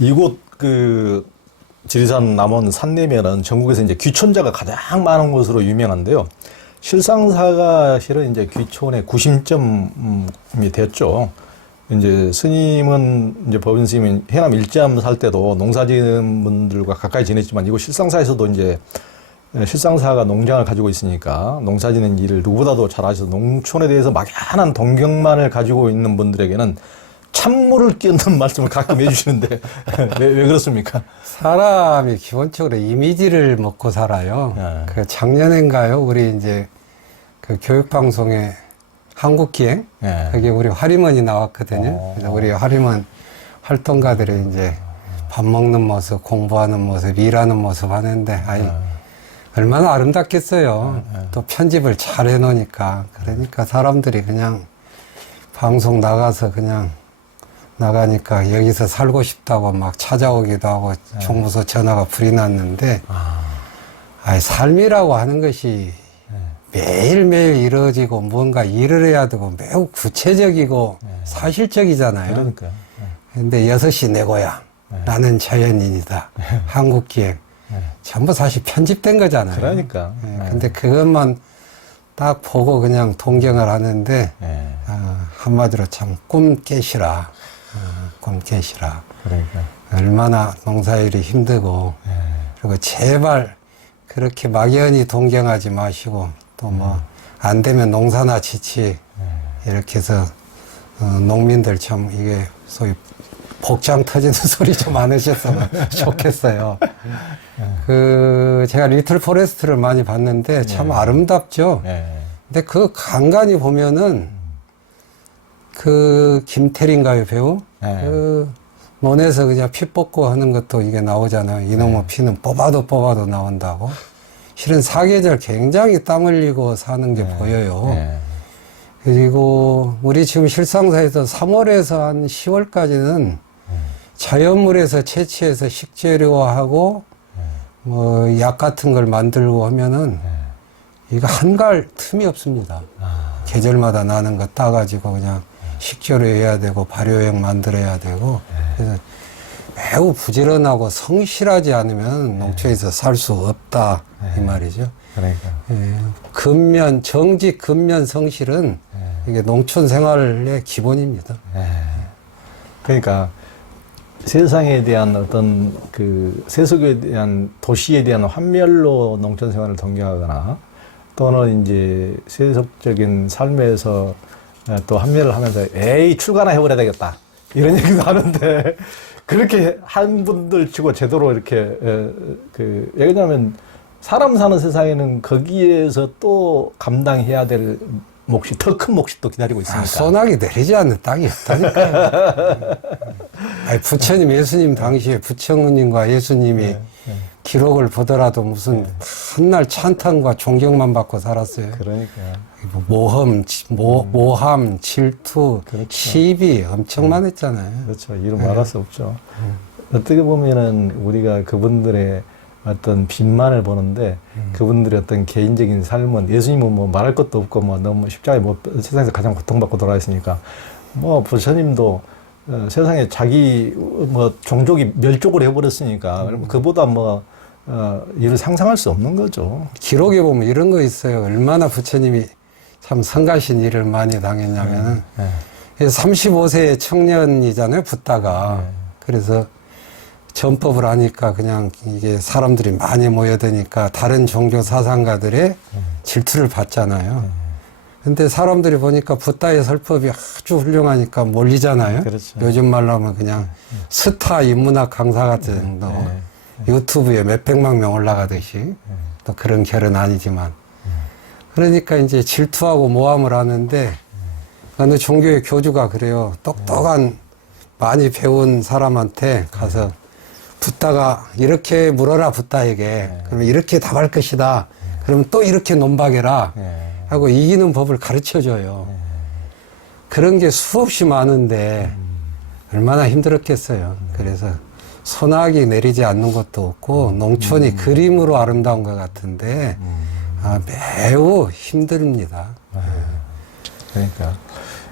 이곳 그 지리산 남원 산내면은 전국에서 이제 귀촌자가 가장 많은 곳으로 유명한데요. 실상사가 실은 이제 귀촌의 구심점이 됐죠. 이제 스님은 이제 법인 스님은 해남 일지암 살 때도 농사지는 분들과 가까이 지냈지만 이곳 실상사에서도 이제 실상사가 농장을 가지고 있으니까 농사지는 일을 누구보다도 잘 아셔서 농촌에 대해서 막연한 동경만을 가지고 있는 분들에게는 찬물을 끼얹는 말씀을 가끔 해주시는데 왜 그렇습니까? 사람이 기본적으로 이미지를 먹고 살아요. 네. 그 작년인가요? 우리 이제 그 교육방송에 한국기행 네. 거기 우리 화림원이 나왔거든요. 그래서 우리 화림원 활동가들이 이제 밥 먹는 모습, 공부하는 모습, 일하는 모습 하는데 아이 얼마나 아름답겠어요. 또 편집을 잘 해놓으니까. 그러니까 사람들이 그냥 방송 나가서 그냥 나가니까 여기서 살고 싶다고 막 찾아오기도 하고 종무소 전화가 불이 났는데 삶이라고 하는 것이 매일매일 이루어지고 뭔가 일을 해야 되고 매우 구체적이고 사실적이잖아요. 그러니까요. 근데 6시 내 고향 나는 자연인이다. 한국기행 전부 사실 편집된 거잖아요. 그러니까. 근데 그것만 딱 보고 그냥 동경을 하는데 한마디로 참 꿈 깨시라. 꿈 깨시라. 그러니까. 얼마나 농사일이 힘들고 그리고 제발 그렇게 막연히 동경하지 마시고 또 뭐 안 되면 농사나 지치 이렇게 해서 농민들 참 이게 소위 복장 터지는 소리 좀 안 하셨으면 좋겠어요. 그 제가 리틀 포레스트를 많이 봤는데 참 아름답죠. 근데 그 간간히 보면은 그 김태린가요 배우? 그 논에서 그냥 피 뽑고 하는 것도 이게 나오잖아요. 이놈의 피는 뽑아도 나온다고. 실은 사계절 굉장히 땀 흘리고 사는 게 보여요. 그리고 우리 지금 실상사에서 3월에서 한 10월까지는 자연물에서 채취해서 식재료화하고 뭐 약 같은 걸 만들고 하면은 이거 한갈 틈이 없습니다. 계절마다 나는 거 따가지고 그냥 식재료 해야 되고 발효액 만들어야 되고 그래서 매우 부지런하고 성실하지 않으면 농촌에서 살 수 없다 이 말이죠. 그러니까. 근면 정직 근면 성실은 이게 농촌 생활의 기본입니다. 그러니까 세상에 대한 어떤 그 세속에 대한 도시에 대한 환멸로 농촌 생활을 동경하거나 또는 이제 세속적인 삶에서 또 환멸을 하면서 에이 출가나 해버려야 되겠다 이런 얘기도 하는데 그렇게 한 분들 치고 제대로 이렇게 왜냐하면 사람 사는 세상에는 거기에서 또 감당해야 될 몫이 더 큰 몫이 또 기다리고 있으니까. 소나기 내리지 않는 땅이 없다니까요. 부처님, 예수님 당시에 부처님과 예수님이 기록을 보더라도 무슨 한날 찬탄과 존경만 받고 살았어요. 그러니까요. 모함, 질투, 그렇죠. 시비 엄청 많았잖아요. 그렇죠. 이루 말할 수 없죠. 어떻게 보면은 우리가 그분들의 어떤 빛만을 보는데 그분들의 어떤 개인적인 삶은 예수님은 뭐 말할 것도 없고 뭐 너무 십자가에 뭐 세상에서 가장 고통받고 돌아가셨으니까 뭐 부처님도 세상에 자기 뭐 종족이 멸족을 해버렸으니까 그보다 뭐 이를 상상할 수 없는 거죠. 기록에 보면 이런 거 있어요. 얼마나 부처님이 참 성가신 일을 많이 당했냐면은 35세 청년이잖아요, 붓다가. 그래서 전법을 하니까 그냥 이게 사람들이 많이 모여드니까 다른 종교 사상가들의 질투를 받잖아요. 근데 사람들이 보니까 붓다의 설법이 아주 훌륭하니까 몰리잖아요. 그렇죠. 요즘 말로 하면 그냥 스타 인문학 강사 같은 정도. 유튜브에 몇백만 명 올라가듯이 또 그런 결은 아니지만 그러니까 이제 질투하고 모함을 하는데 어느 종교의 교주가 그래요. 똑똑한 많이 배운 사람한테 가서 붓다가 이렇게 물어라 붓다에게 그러면 이렇게 답할 것이다. 그러면 또 이렇게 논박해라 하고 이기는 법을 가르쳐줘요. 그런 게 수없이 많은데 얼마나 힘들었겠어요. 그래서 소나기 내리지 않는 것도 없고 농촌이 그림으로 아름다운 것 같은데 매우 힘듭니다. 그러니까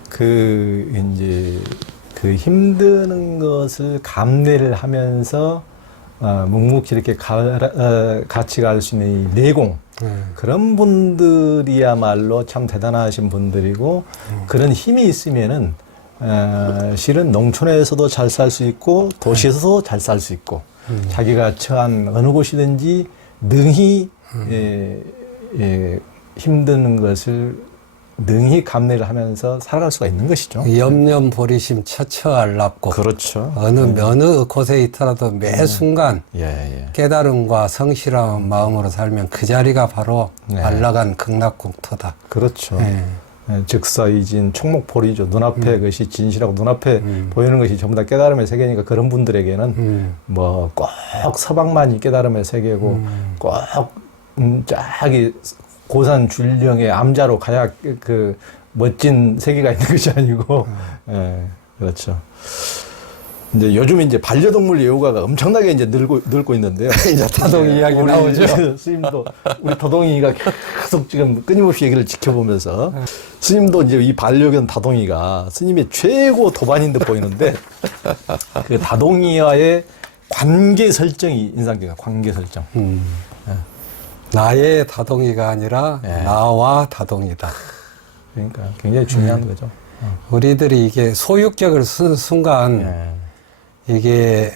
그 이제 그 힘드는 것을 감내를 하면서 묵묵히 이렇게 같이 갈 수 있는 이 내공, 그런 분들이야말로 참 대단하신 분들이고 그런 힘이 있으면은 실은 농촌에서도 잘 살 수 있고 도시에서도 잘 살 수 있고 자기가 처한 어느 곳이든지 능히 힘든 것을 능히 감내를 하면서 살아갈 수가 있는 것이죠. 염려 보리심 처처알랍고 그렇죠. 어느 곳에 있더라도 매 순간 예. 깨달음과 성실한 마음으로 살면 그 자리가 바로 네. 안락한 극락국토다. 그렇죠. 예. 즉사이진 총목포리죠. 눈앞에 것이 진실하고 눈앞에 보이는 것이 전부 다 깨달음의 세계니까 그런 분들에게는 뭐 꼭 서방만이 깨달음의 세계고 꼭 쫙이 고산 줄령의 암자로 가야 그 멋진 세계가 있는 것이 아니고 예, 그렇죠. 이제 요즘 이제 반려동물 예우가가 엄청나게 이제 늘고 있는데요. 이제 다동이 이야기 나오죠. 스님도 우리 다동이가 계속 지금 끊임없이 얘기를 지켜보면서 스님도 이제 이 반려견 다동이가 스님의 최고 도반인 듯 보이는데 그 다동이와의 관계 설정이 인상적이에요. 관계 설정. 나의 다동이가 아니라 예. 나와 다동이다. 그러니까 굉장히 중요한 거죠. 우리들이 이게 소유격을 쓴 순간 예. 이게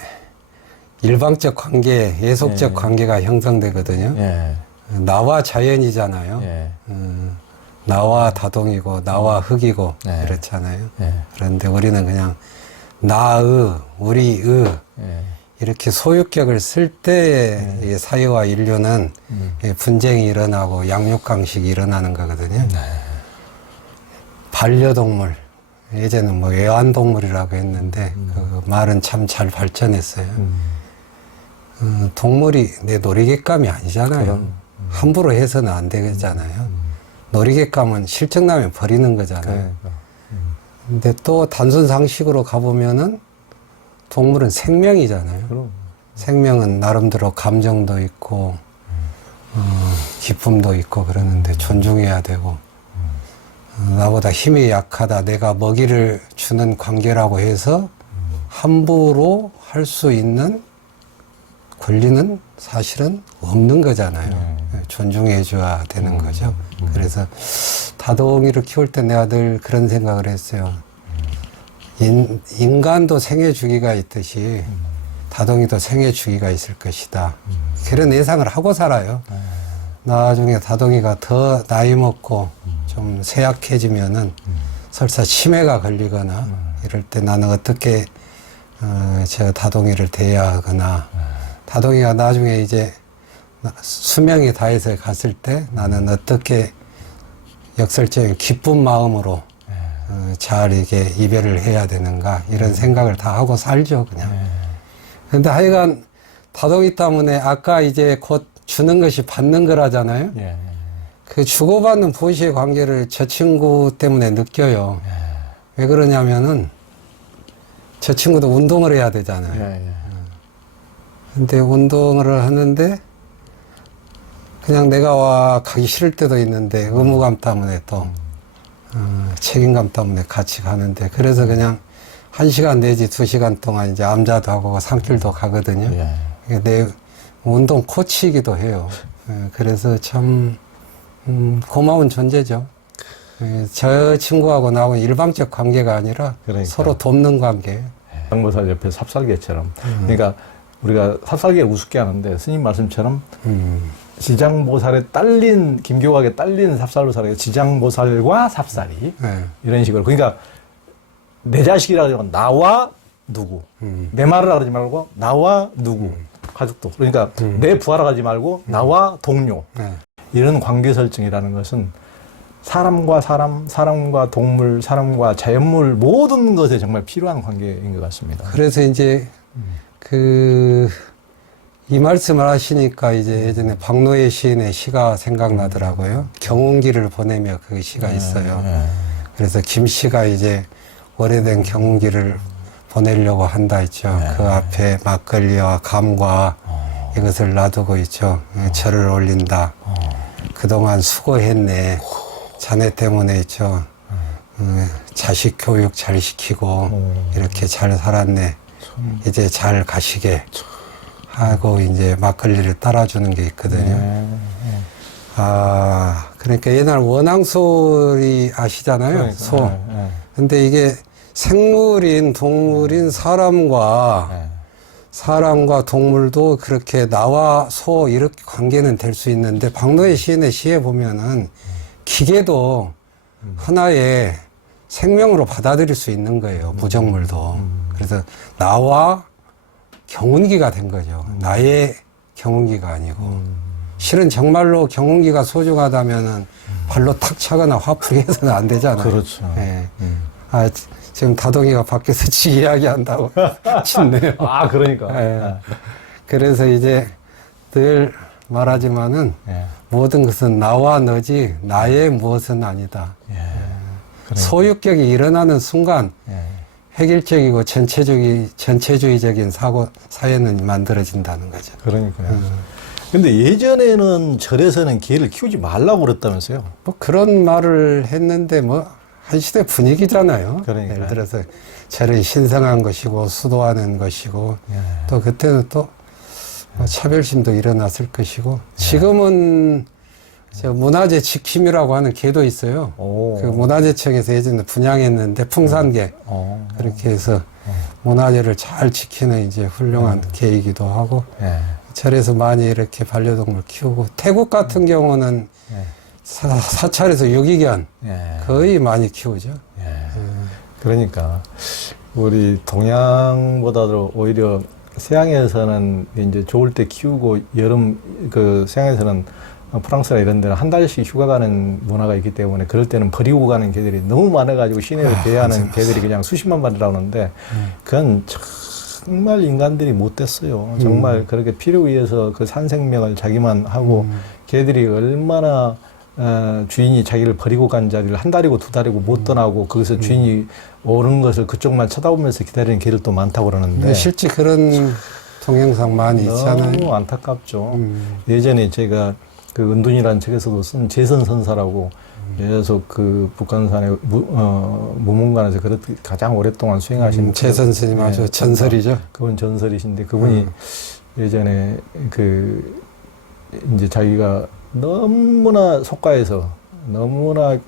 일방적 관계, 예속적 예. 관계가 형성되거든요. 예. 나와 자연이잖아요. 예. 나와 다동이고 나와 흙이고 예. 그렇잖아요. 예. 그런데 우리는 그냥 나의, 우리의 예. 이렇게 소유격을 쓸 때 이 사회와 인류는 이 분쟁이 일어나고 양육강식이 일어나는 거거든요. 반려동물, 예전에 뭐 애완동물이라고 했는데 그 말은 참 잘 발전했어요. 동물이 내 놀이객감이 아니잖아요. 함부로 해서는 안 되잖아요. 놀이객감은 실증나면 버리는 거잖아요. 근데 또 단순 상식으로 가보면은 동물은 생명이잖아요. 그럼. 생명은 나름대로 감정도 있고 기쁨도 있고 그러는데 존중해야 되고 나보다 힘이 약하다 내가 먹이를 주는 관계라고 해서 함부로 할 수 있는 권리는 사실은 없는 거잖아요. 존중해 줘야 되는 거죠. 그래서 다동이를 키울 때 내가 늘 그런 생각을 했어요. 인간도 생애 주기가 있듯이 다동이도 생애 주기가 있을 것이다. 그런 예상을 하고 살아요. 나중에 다동이가 더 나이 먹고 좀 쇠약해지면은 설사 치매가 걸리거나 이럴 때 나는 어떻게 저 다동이를 대해야 하거나 다동이가 나중에 이제 수명이 다해서 갔을 때 나는 어떻게 역설적인 기쁜 마음으로 잘 이게 이별을 해야 되는가 이런 생각을 다 하고 살죠 그냥. 근데 하여간 다동이 때문에 아까 이제 곧 주는 것이 받는 거라잖아요. 예. 그 주고받는 보시의 관계를 저 친구 때문에 느껴요. 왜 그러냐면은 저 친구도 운동을 해야 되잖아요. 예. 근데 운동을 하는데 그냥 내가 가기 싫을 때도 있는데 의무감 때문에 또 책임감 때문에 같이 가는데 그래서 그냥 1시간 내지 2시간 동안 이제 암자도 하고 산길도 가거든요. 예. 내 운동 코치이기도 해요. 그래서 참 고마운 존재죠. 저 친구하고 나하고 일방적 관계가 아니라 그러니까. 서로 돕는 관계. 장보살 옆에 삽살개처럼. 그러니까 우리가 삽살개 우습게 하는데 스님 말씀처럼 지장보살에 딸린 김교각에 딸린 삽살로 살아요. 지장보살과 삽살이 네. 이런 식으로. 그러니까 내 자식이라 그러면 나와 누구, 내 말을 하지 말고 나와 누구, 가족도. 그러니까 내 부하라 하지 말고 나와 동료. 네. 이런 관계 설정이라는 것은 사람과 사람, 사람과 동물, 사람과 자연물 모든 것에 정말 필요한 관계인 것 같습니다. 그래서 이제 이 말씀을 하시니까 이제 예전에 박노해 시인의 시가 생각나더라고요. 경운기를 보내며 그 시가 있어요. 그래서 김 씨가 이제 오래된 경운기를 보내려고 한다 했죠. 그 앞에 막걸리와 감과 이것을 놔두고 있죠. 절을 올린다. 그동안 수고했네. 자네 때문에 있죠. 자식 교육 잘 시키고 이렇게 잘 살았네. 이제 잘 가시게 하고 이제 막걸리를 따라주는 게 있거든요. 아, 그러니까 옛날 원앙소리 아시잖아요. 그러니까, 소. 근데 이게 생물인 동물인 사람과 동물도 그렇게 나와 소 이렇게 관계는 될 수 있는데 박노해 시인의 시에 보면은 기계도 하나의 생명으로 받아들일 수 있는 거예요. 무정물도. 그래서 나와 경운기가 된 거죠. 나의 경운기가 아니고. 실은 정말로 경운기가 소중하다면은 발로 탁 차거나 화풀이 해서는 안 되잖아요. 그렇죠. 예. 아, 지금 다동이가 밖에서 지 이야기한다고 짓네요. 아, 그러니까. 예. 그래서 이제 늘 말하지만은 모든 것은 나와 너지 나의 무엇은 아니다. 소유격이 일어나는 순간 획일적이고 전체주의적인 사회는 만들어진다는 거죠. 그러니까요. 근데 예전에는 절에서는 개를 키우지 말라고 그랬다면서요? 뭐 그런 말을 했는데 뭐 한 시대 분위기잖아요. 그러니까요. 예를 들어서 절은 신성한 것이고 수도하는 것이고 또 그때는 또 차별심도 일어났을 것이고 지금은 저 문화재 지킴이라고 하는 개도 있어요. 그 문화재청에서 예전에 분양했는데 풍산개 그렇게 해서 문화재를 잘 지키는 이제 훌륭한 개이기도 하고 절에서 많이 이렇게 반려동물 키우고 태국 같은 경우는 사찰에서 유기견 거의 많이 키우죠. 그러니까 우리 동양보다도 오히려 서양에서는 이제 좋을 때 키우고 여름 그 서양에서는 프랑스나 이런 데는 한 달씩 휴가 가는 문화가 있기 때문에 그럴 때는 버리고 가는 개들이 너무 많아가지고 시내로 대하는 개들이 그냥 수십만 마리 나오는데 그건 정말 인간들이 못됐어요. 정말 그렇게 필요 위해서 그 산생명을 자기만 하고 개들이 얼마나 주인이 자기를 버리고 간 자리를 한 달이고 두 달이고 못 떠나고 거기서 주인이 오는 것을 그쪽만 쳐다보면서 기다리는 개들 도 많다고 그러는데 실제 그런 동영상 많이 있잖아요. 너무 안타깝죠. 예전에 제가 그 은둔이라는 책에서도 쓴 재선 선사라고 계속 그 북한산의 무문관에서 그렇게 가장 오랫동안 수행하신 재선 스님 아주 전설이죠. 그분 전설이신데 그분이 예전에 그 이제 자기가 너무나 속가에서 너무나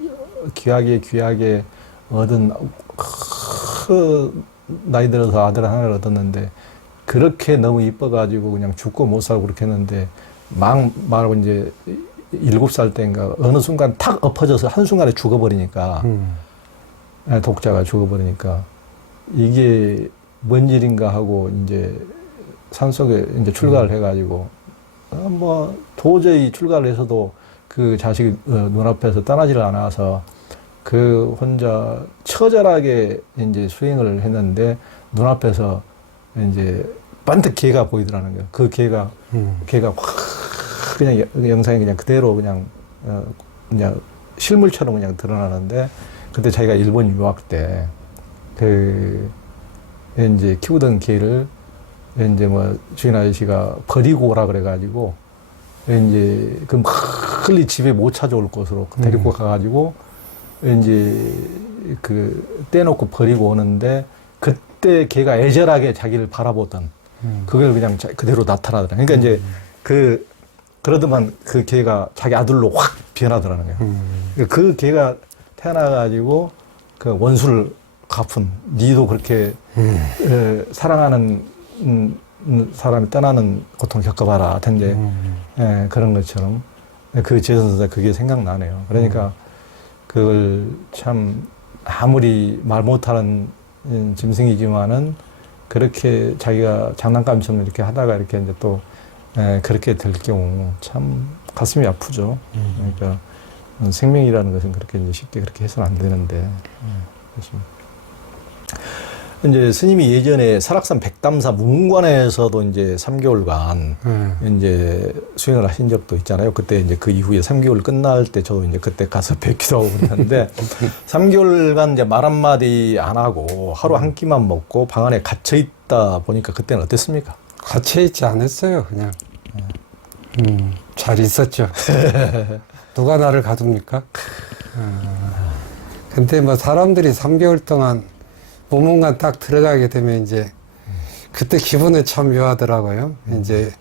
귀하게 얻은 나이 들어서 아들 하나를 얻었는데 그렇게 너무 이뻐가지고 그냥 죽고 못 살고 그렇게 했는데 막 말하고 이제 7살 때인가 어느 순간 탁 엎어져서 한순간에 죽어버리니까 독자가 죽어버리니까 이게 뭔 일인가 하고 이제 산속에 이제 출가를 해가지고 뭐 도저히 출가를 해서도 그 자식이 눈앞에서 떠나지를 않아서 그 혼자 처절하게 이제 수행을 했는데 눈앞에서 이제 반듯 개가 보이더라는 거예요. 그 개가 확 그냥 영상이 그냥 그대로 그냥 실물처럼 그냥 드러나는데 그때 자기가 일본 유학 때 그 이제 키우던 개를 이제 뭐 주인 아저씨가 버리고 오라 그래가지고 이제 그 멀리 집에 못 찾아올 것으로 데리고 가가지고 이제 그 떼놓고 버리고 오는데 그때 걔가 애절하게 자기를 바라보던 그걸 그냥 그대로 나타나더라. 그러니까 이제 그러더만 그 걔가 자기 아들로 확 변하더라는 거예요. 그 걔가 태어나가지고 그 원수를 갚은 니도 그렇게 사랑하는 사람이 떠나는 고통을 겪어봐라. 이제 그런 것처럼 그 재선사 그게 생각나네요. 그러니까 그걸 참 아무리 말 못하는 짐승이지만은 그렇게 자기가 장난감처럼 이렇게 하다가 이렇게 이제 또 그렇게 될 경우 참 가슴이 아프죠. 그러니까 생명이라는 것은 그렇게 이제 쉽게 그렇게 해서는 안 되는데. 그렇습니다. 이제 스님이 예전에 설악산 백담사 무문관에서도 이제 3개월간 이제 수행을 하신 적도 있잖아요. 그때 이제 그 이후에 3개월 끝날 때 저도 이제 그때 가서 뵙기도 하고 그랬는데 3개월간 이제 말 한마디 안 하고 하루 한 끼만 먹고 방 안에 갇혀 있다 보니까 그때는 어땠습니까? 갇혀 있지 않았어요, 그냥. 잘 있었죠. 누가 나를 가둡니까? 근데 뭐 사람들이 3개월 동안 무문관 딱 들어가게 되면 이제 그때 기분은 참 묘하더라고요. 이제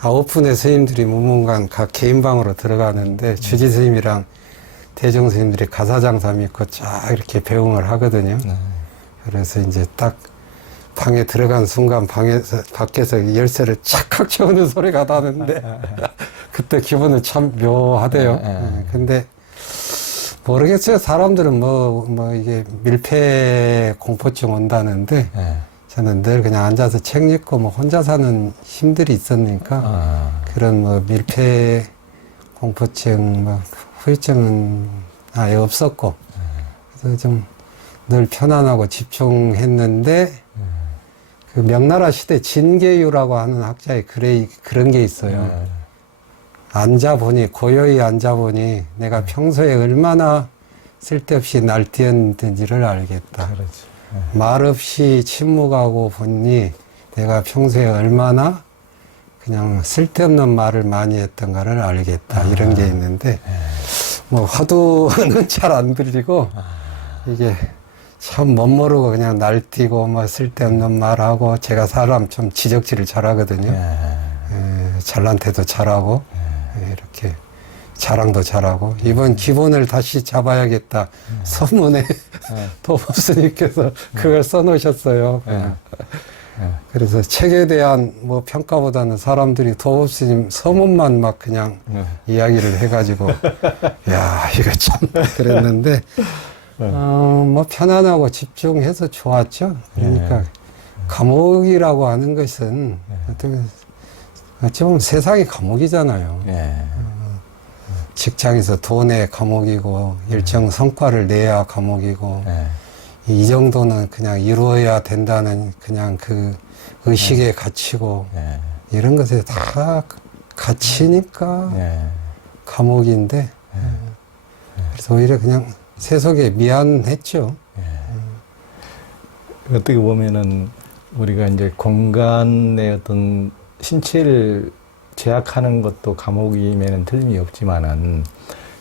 9분의 스님들이 무문관 각 개인 방으로 들어가는데 주지 스님이랑 대중 스님들이 가사장사 믿고 쫙 이렇게 배웅을 하거든요. 그래서 이제 딱 방에 들어간 순간 밖에서 열쇠를 착착 채우는 소리가 나는데 그때 기분은 참 묘하대요. 근데 모르겠어요. 사람들은 뭐 이게 밀폐 공포증 온다는데 저는 늘 그냥 앉아서 책 읽고 뭐 혼자 사는 힘들이 있었으니까 그런 뭐 밀폐 공포증, 뭐 후유증은 아예 없었고 그래서 좀 늘 편안하고 집중했는데 그 명나라 시대 진계유라고 하는 학자의 글에 그런 게 있어요. 앉아보니, 고요히 앉아보니 내가 평소에 얼마나 쓸데없이 날뛰었는지를 알겠다. 그렇지. 말없이 침묵하고 보니 내가 평소에 얼마나 그냥 쓸데없는 말을 많이 했던가를 알겠다. 이런 게 있는데, 뭐 화두는 잘 안 들리고, 이게 참 멋모르고 그냥 날뛰고 뭐 쓸데없는 말하고, 제가 사람 좀 지적질을 잘하거든요. 잘난 태도 잘하고, 이렇게 자랑도 잘하고, 이번 기본을 다시 잡아야겠다. 서문에 도법스님께서 그걸 써놓으셨어요. 그래서 책에 대한 뭐 평가보다는 사람들이 도법스님 서문만 막 그냥 이야기를 해가지고, 야, 이거 참, 그랬는데, 뭐 편안하고 집중해서 좋았죠. 그러니까 감옥이라고 하는 것은 어찌 보면 세상이 감옥이잖아요. 직장에서 돈의 감옥이고 일정 성과를 내야 감옥이고 이 정도는 그냥 이루어야 된다는 그냥 그 의식에 갇히고 이런 것에 다 갇히니까 감옥인데 그래서 오히려 그냥 세속에 미안했죠. 어떻게 보면은 우리가 이제 공간의 어떤 신체를 제약하는 것도 감옥이면은 틀림이 없지만은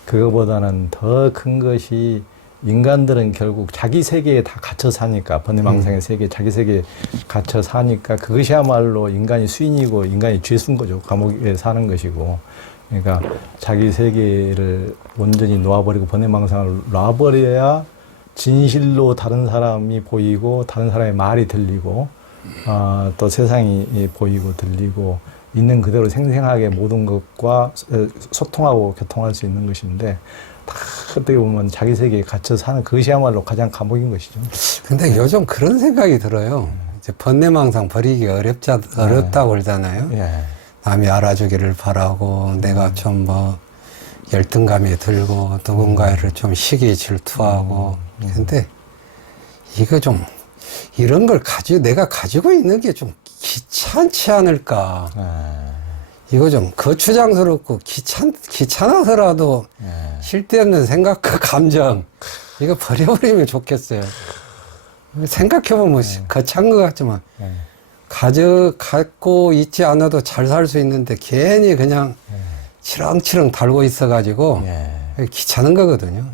그거보다는 더 큰 것이 인간들은 결국 자기 세계에 다 갇혀 사니까 번뇌망상의 세계, 자기 세계에 갇혀 사니까 그것이야말로 인간이 수인이고 인간이 죄수인 거죠. 감옥에 사는 것이고. 그러니까 자기 세계를 온전히 놓아버리고 번뇌망상을 놔버려야 진실로 다른 사람이 보이고 다른 사람의 말이 들리고 또 세상이 보이고 들리고 있는 그대로 생생하게 모든 것과 소통하고 교통할 수 있는 것인데 다 어떻게 보면 자기 세계에 갇혀 사는 그것이야말로 가장 감옥인 것이죠. 근데 요즘 그런 생각이 들어요. 이제 번뇌망상 버리기 어렵다고 그러잖아요. 남이 알아주기를 바라고 내가 좀 뭐 열등감이 들고 누군가를 좀 시기 질투하고 근데 이거 좀 이런 걸 내가 가지고 있는 게 좀 귀찮지 않을까. 이거 좀 거추장스럽고 귀찮아서라도 쓸데없는 생각과 감정 이거 버려버리면 좋겠어요. 생각해보면 거창한 것 같지만 갖고 있지 않아도 잘 살 수 있는데 괜히 그냥 치렁치렁 달고 있어가지고 귀찮은 거거든요.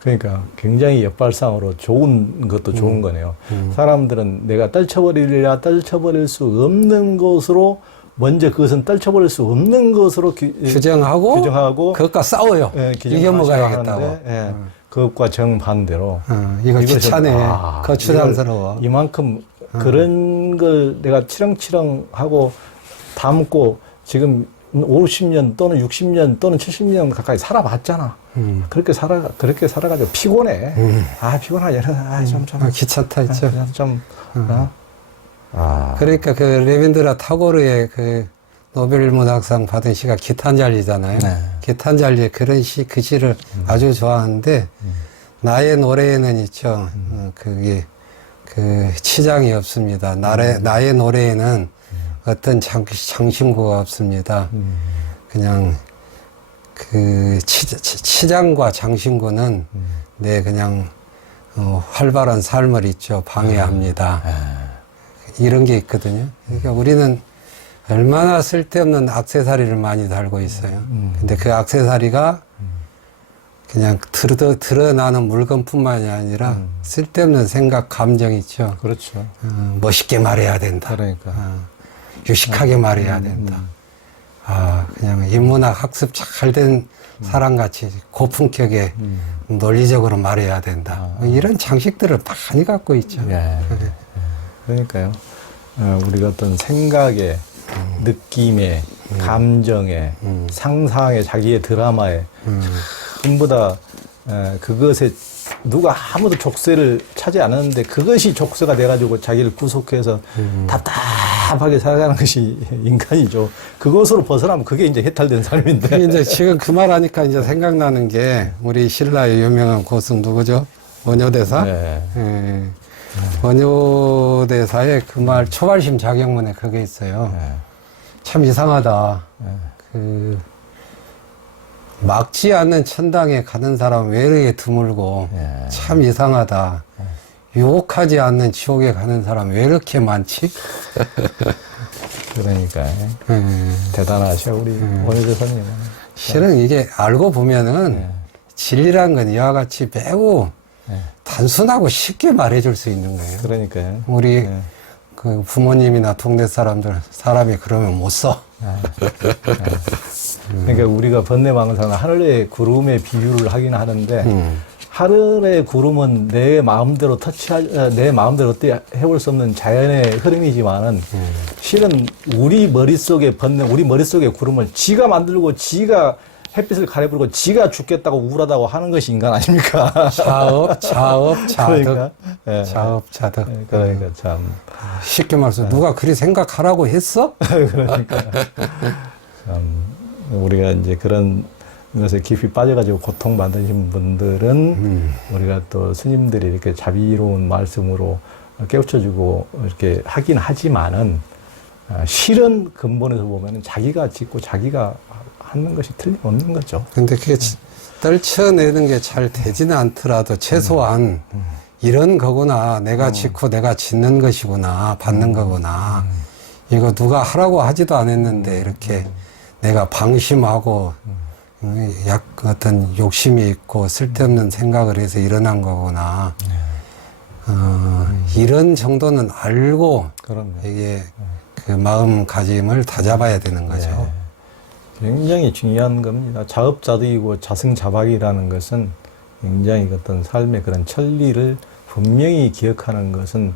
그러니까 굉장히 역발상으로 좋은 것도 좋은 거네요. 사람들은 내가 떨쳐버릴 수 없는 것으로 먼저 그것은 떨쳐버릴 수 없는 것으로 규정하고 그것과 싸워요. 이겨먹어야겠다고. 그것과 정반대로 이거 귀찮네. 거추장스러워. 이만큼 그런 걸 내가 치렁치렁하고 담고 지금 50년 또는 60년 또는 70년 가까이 살아봤잖아. 그렇게 살아가지고 피곤해. 피곤하잖아. 좀 귀찮다 했죠. 그러니까 그 레빈드라 타고르의 그 노벨 문학상 받은 시가 기탄잘리잖아요. 기탄잘리 그런 그 시를 아주 좋아하는데 나의 노래에는 있죠. 그게 그 치장이 없습니다. 나의 노래에는 어떤 장신구가 없습니다. 그냥 그 치장과 장신구는 내 그냥 활발한 삶을 있죠. 방해합니다. 이런 게 있거든요. 그러니까 우리는 얼마나 쓸데없는 액세서리를 많이 달고 있어요. 근데 그 액세서리가 그냥 드러나는 물건뿐만이 아니라 쓸데없는 생각, 감정 있죠. 그렇죠. 멋있게 말해야 된다. 그러니까. 유식하게 말해야 된다. 그냥 인문학 학습 잘 된 사람같이 고품격에 논리적으로 말해야 된다. 이런 장식들을 많이 갖고 있죠. 예. 그러니까요. 우리가 어떤 생각에, 느낌에, 감정에, 상상에, 자기의 드라마에 전부 다 그것에 누가 아무도 족쇄를 차지 않았는데 그것이 족쇄가 돼가지고 자기를 구속해서 답답하게 살아가는 것이 인간이죠. 그것으로 벗어나면 그게 이제 해탈된 삶인데. 그게 이제 지금 그 말 하니까 이제 생각나는 게 우리 신라의 유명한 고승 누구죠? 원효대사? 네. 예. 원효대사의 그 말 초발심 자격문에 그게 있어요. 네. 참 이상하다. 네. 그 막지 않는 천당에 가는 사람 왜 이렇게 드물고 네. 참 이상하다. 유혹하지 않는 지옥에 가는 사람 왜 이렇게 많지? 그러니까 예. 대단하셔 우리 원효대사님은. 실은 이게 알고 보면은 네. 진리란 건 이와 같이 매우 네. 단순하고 쉽게 말해줄 수 있는 거예요. 그러니까요. 우리 네. 그 부모님이나 동네 사람들 사람이 그러면 못 써. 그러니까 우리가 번뇌망상은 하늘의 구름의 비유를 하긴 하는데 하늘의 구름은 내 마음대로 내 마음대로 어떻게 해볼 수 없는 자연의 흐름이지만은 실은 우리 머릿속의 우리 머릿속의 구름을 지가 만들고 지가 햇빛을 가려부르고 지가 죽겠다고 우울하다고 하는 것이 인간 아닙니까? 자업, 자득. 그러니까, 예. 자업, 자득. 그러니까 참. 쉽게 말해서 누가 그리 생각하라고 했어? 그러니까 참 우리가 이제 그런 것에 깊이 빠져가지고 고통받으신 분들은 우리가 또 스님들이 이렇게 자비로운 말씀으로 깨우쳐주고 이렇게 하긴 하지만은 실은 근본에서 보면은 자기가 짓고 자기가 하는 것이 틀림없는 거죠. 근데 그게 떨쳐내는 게 잘 되지는 않더라도 최소한 이런 거구나. 내가 짓고 내가 짓는 것이구나. 받는 거구나. 이거 누가 하라고 하지도 않았는데 이렇게 내가 방심하고 어떤 욕심이 있고 쓸데없는 생각을 해서 일어난 거구나. 이런 정도는 알고 그럼요. 이게 그 마음가짐을 다잡아야 되는 거죠. 네. 굉장히 중요한 겁니다. 자업자득이고 자승자박이라는 것은 굉장히 어떤 삶의 그런 천리를 분명히 기억하는 것은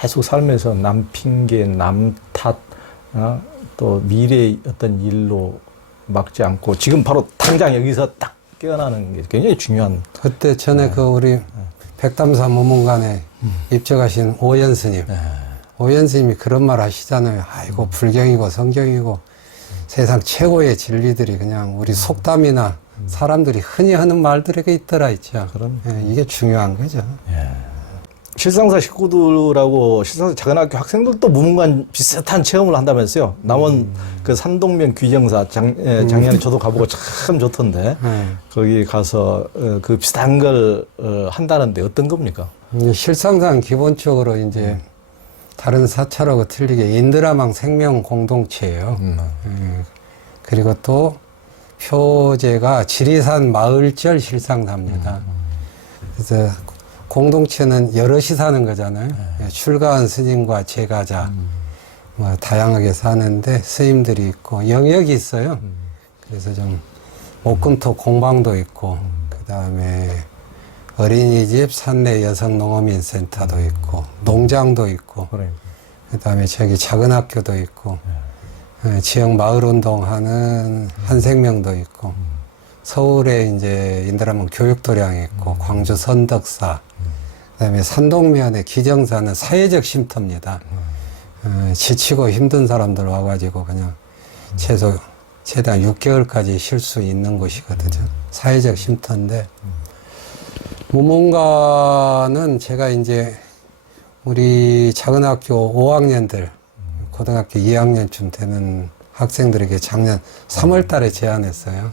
계속 삶에서 남 핑계, 남 탓, 또 미래의 어떤 일로 막지 않고 지금 바로 당장 여기서 딱 깨어나는 게 굉장히 중요한. 그때 전에 그 우리 백담사 무문관에 입적하신 오연 스님. 오연 스님이 그런 말 하시잖아요. 아이고, 불경이고 성경이고 세상 최고의 진리들이 그냥 우리 속담이나 사람들이 흔히 하는 말들에게 있더라 있죠. 그럼. 예, 이게 중요한 거죠. 실상사 식구들하고 실상사 작은 학교 학생들도 무문관 비슷한 체험을 한다면서요. 남원 그 산동면 귀정사 작년에 저도 가보고 참 좋던데 거기 가서 그 비슷한 걸 한다는데 어떤 겁니까? 이제 실상상 기본적으로 이제 다른 사찰하고 틀리게 인드라망 생명 공동체예요. 그리고 또 표제가 지리산 마을절 실상사입니다. 그래서 공동체는 여럿이 사는 거잖아요. 출가한 스님과 제가자 뭐 다양하게 사는데 스님들이 있고 영역이 있어요. 그래서 좀 목금토 공방도 있고 그 다음에 어린이집 산내 여성농어민센터도 있고 농장도 있고 그 다음에 저기 작은 학교도 있고 지역 마을운동하는 한생명도 있고 서울에 이제 인드라만 교육도량이 있고 광주 선덕사 그다음에 산동면에 기정사는 사회적 쉼터입니다. 지치고 힘든 사람들 와가지고 그냥 최대한 6개월까지 쉴 수 있는 곳이거든요. 사회적 쉼터인데 무문가는 제가 이제 우리 작은 학교 5학년들 고등학교 2학년쯤 되는 학생들에게 작년 3월 달에 제안했어요.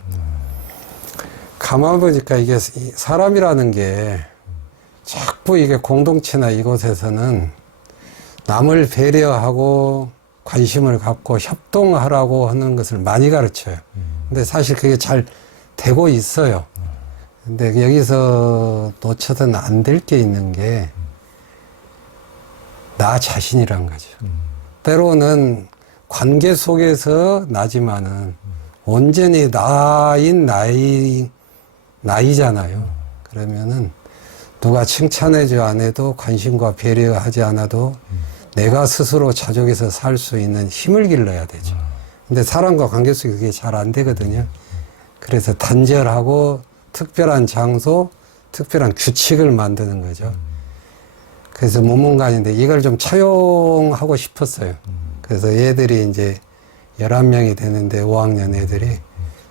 가만 보니까 이게 사람이라는 게 자꾸 이게 공동체나 이곳에서는 남을 배려하고 관심을 갖고 협동하라고 하는 것을 많이 가르쳐요. 근데 사실 그게 잘 되고 있어요. 근데 여기서 놓쳐서는 안 될 게 있는 게 나 자신이란 거죠. 때로는 관계 속에서 나지만은 온전히 나인 나이잖아요. 그러면은 누가 칭찬해줘 안 해도 관심과 배려하지 않아도 내가 스스로 자족해서 살 수 있는 힘을 길러야 되죠. 근데 사람과 관계 속에 그게 잘 안 되거든요. 그래서 단절하고 특별한 장소, 특별한 규칙을 만드는 거죠. 그래서 모문관인데 이걸 좀 차용하고 싶었어요. 그래서 애들이 이제 11명이 되는데 5학년 애들이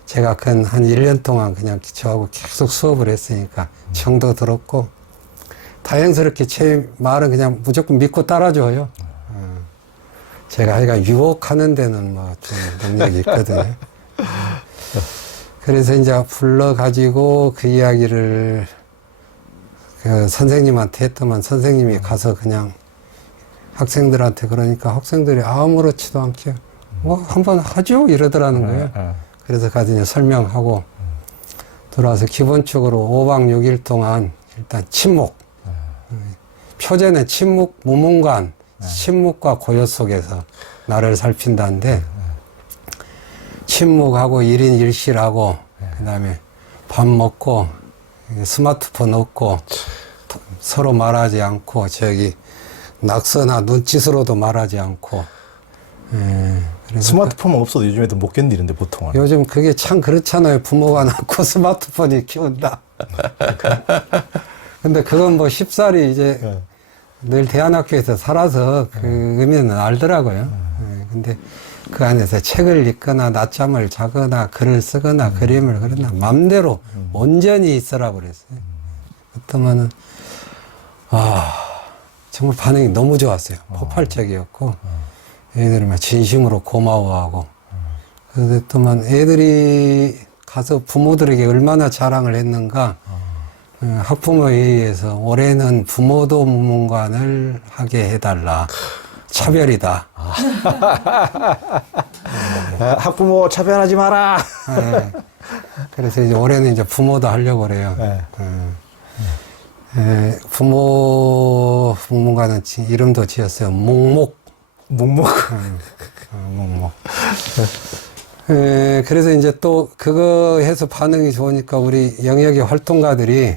제가 한 1년 동안 그냥 저하고 계속 수업을 했으니까 청도 들었고 다행스럽게 제 말은 그냥 무조건 믿고 따라줘요. 제가 하여간 유혹하는 데는 뭐 좀 능력이 있거든요. 그래서 이제 불러가지고 그 이야기를 그 선생님한테 했더만 선생님이 가서 그냥 학생들한테 그러니까 학생들이 아무렇지도 않게 뭐 한번 하죠 이러더라는 거예요. 그래서 가서 이제 설명하고 들어와서 기본적으로 5박 6일 동안 일단 침묵, 표제는 침묵, 무문관, 침묵과 고요 속에서 나를 살핀다는데 침묵하고 1인 1실하고 그다음에 밥 먹고 스마트폰 없고 서로 말하지 않고 저기 낙서나 눈짓으로도 말하지 않고 스마트폰 없어도 요즘에도 못 견디는데 보통은. 요즘 그게 참 그렇잖아요. 부모가 낳고 스마트폰이 키운다. 근데 그건 뭐 쉽사리 이제 늘 대안학교에서 살아서 그 의미는 알더라고요. 근데 그 안에서 책을 읽거나 낮잠을 자거나 글을 쓰거나 그림을 그리거나 맘대로 온전히 있으라고 그랬어요. 그렇다면은 정말 반응이 너무 좋았어요. 폭발적이었고 애들이 막 진심으로 고마워하고 그랬더만 애들이 가서 부모들에게 얼마나 자랑을 했는가. 학부모회의에서 올해는 부모도 무문관을 하게 해달라. 차별이다. 학부모 차별하지 마라. 네. 그래서 이제 올해는 이제 부모도 하려고 그래요. 부모 무문관은 이름도 지었어요. 묵묵. 묵묵. 묵묵. 그래서 이제 또 그거 해서 반응이 좋으니까 우리 영역의 활동가들이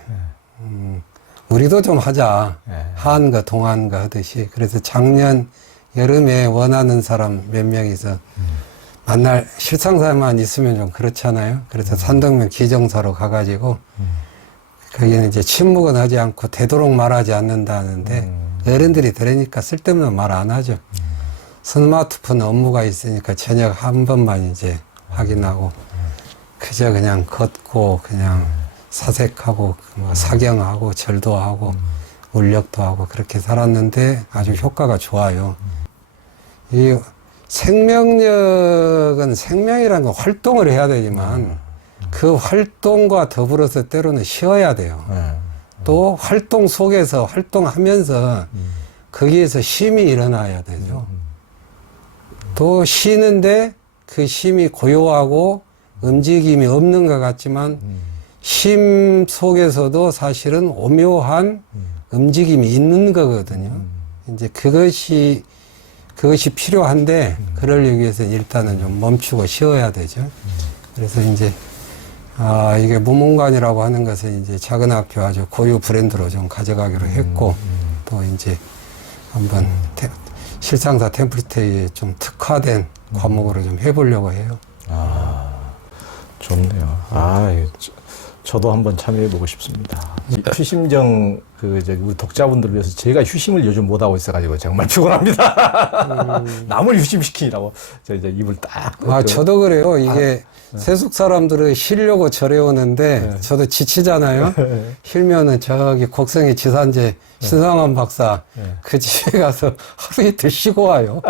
우리도 좀 하자. 한가 동한가 하듯이. 그래서 작년 여름에 원하는 사람 몇 명이서 만날 실상사만 있으면 좀 그렇잖아요. 그래서 산덕면 기정사로 가가지고 거기는 이제 침묵은 하지 않고 되도록 말하지 않는다는데 어른들이 들으니까 쓸데없는 말 안 하죠. 스마트폰 업무가 있으니까 저녁 한 번만 이제 확인하고 그저 그냥 걷고 그냥 사색하고 뭐 사경하고 절도 하고 울력도 하고 그렇게 살았는데 아주 효과가 좋아요. 이 생명력은 생명이라는 건 활동을 해야 되지만 그 활동과 더불어서 때로는 쉬어야 돼요. 또 활동 속에서 활동하면서 거기에서 쉼이 일어나야 되죠. 또 쉬는데 그 쉼이 고요하고 움직임이 없는 것 같지만 쉼 속에서도 사실은 오묘한 움직임이 있는 거거든요. 이제 그것이 필요한데 그러기 위해서 일단은 좀 멈추고 쉬어야 되죠. 그래서 이제 이게 무문관이라고 하는 것은 이제 작은 학교 아주 고유 브랜드로 좀 가져가기로 했고 또 이제 한번 실상사 템플스테이에 좀 특화된 과목으로 좀 해보려고 해요. 좋네요. 저도 한번 참여해보고 싶습니다. 휴심정 우리 독자분들을 위해서 제가 휴심을 요즘 못하고 있어가지고 정말 피곤합니다. 남을 휴심시키라고 저 이제 입을 딱. 저도 그래요. 이게 세숙 사람들은 쉬려고 절에 오는데 저도 지치잖아요. 쉬면은 저기 곡성의 지산제 신성한 박사 그 집에 가서 하루 이틀 쉬고 와요.